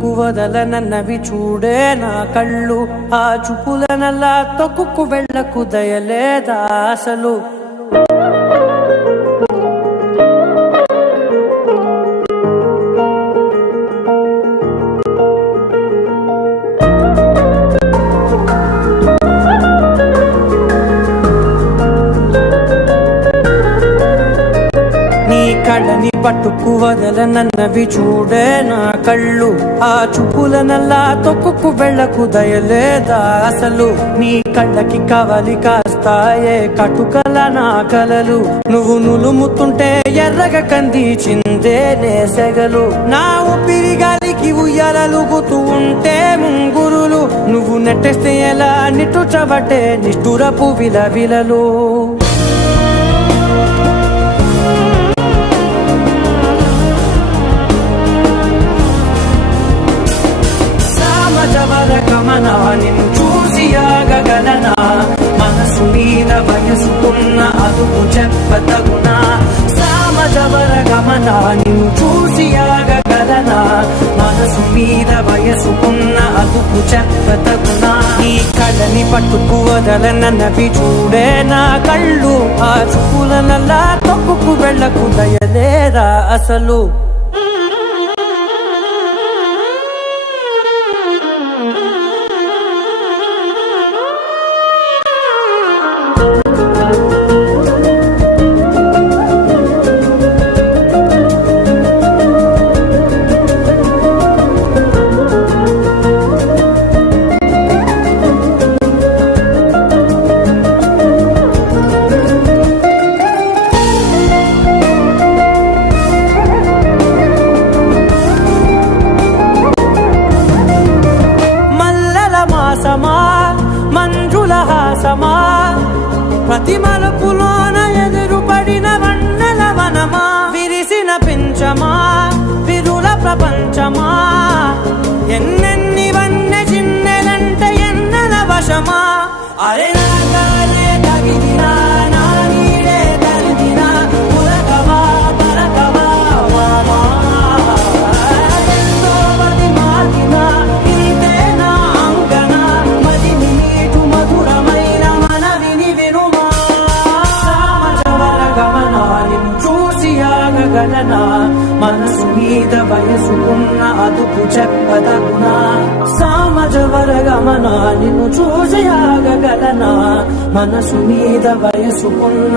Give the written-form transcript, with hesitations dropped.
వదలనన్నవి చూడే నా కళ్ళు, ఆ చూపులనల్లా తొక్కుకు వెళ్ళకు దయలేదా అసలు. కళ్ళని పట్టుకు వదలనన్నవి చూడే నా కళ్ళు, ఆ చూపులనల్లా తొక్కుకు వెళ్ళకు దయలేదా అసలు. నీ కళ్ళకి కవలి కాస్తాయే కటుకల నా కలలు, నువ్వు నులుముతుంటే ఎర్రగా కందిచిందే నేసెగలు. నా ఊపిరి గాలికి ఉయ్యాలలుగుతూ ఉంటే ముంగురులు, నువ్వు నెట్టేస్తే ఎలా నిట్టుచబట్టే నిష్ఠురపు విలవిలలు. నిన్ను చూసి ఆగగలనా, మనసు మీద వయసుకున్న అదుపు చెప్పతగునా. సామజవర గమన నిన్ను చూసి ఆగగలనా, మనసు మీద వయసుకున్న అదుపు చెప్పతగునా. నీ కళ్ళని పట్టుకు వదలనన్నవి చూడే నా కళ్ళు, ఆ చూపులనల్లా తొక్కుకు వెళ్ళకు దయలేదా అసలు. మంజుల హాసమా, ప్రతి మలుపులోన ఎదురుపడిన వన్నెల వనమా, విరిసిన పించమా విరుల ప్రపంచమా, ఎన్నెన్ని వన్నె చిన్నెలంటే ఎన్నెల వశమా. అరే నా కాలే తగిలినా, నా నీడే తరిదినా, ఉలకవా పలకవా మామా. మనసు మీద వయసుకున్న అదుపు చెప్పదగునా. సామజవర గమన నిన్ను చూసి ఆగగలనా, మనసు మీద వయసుకున్న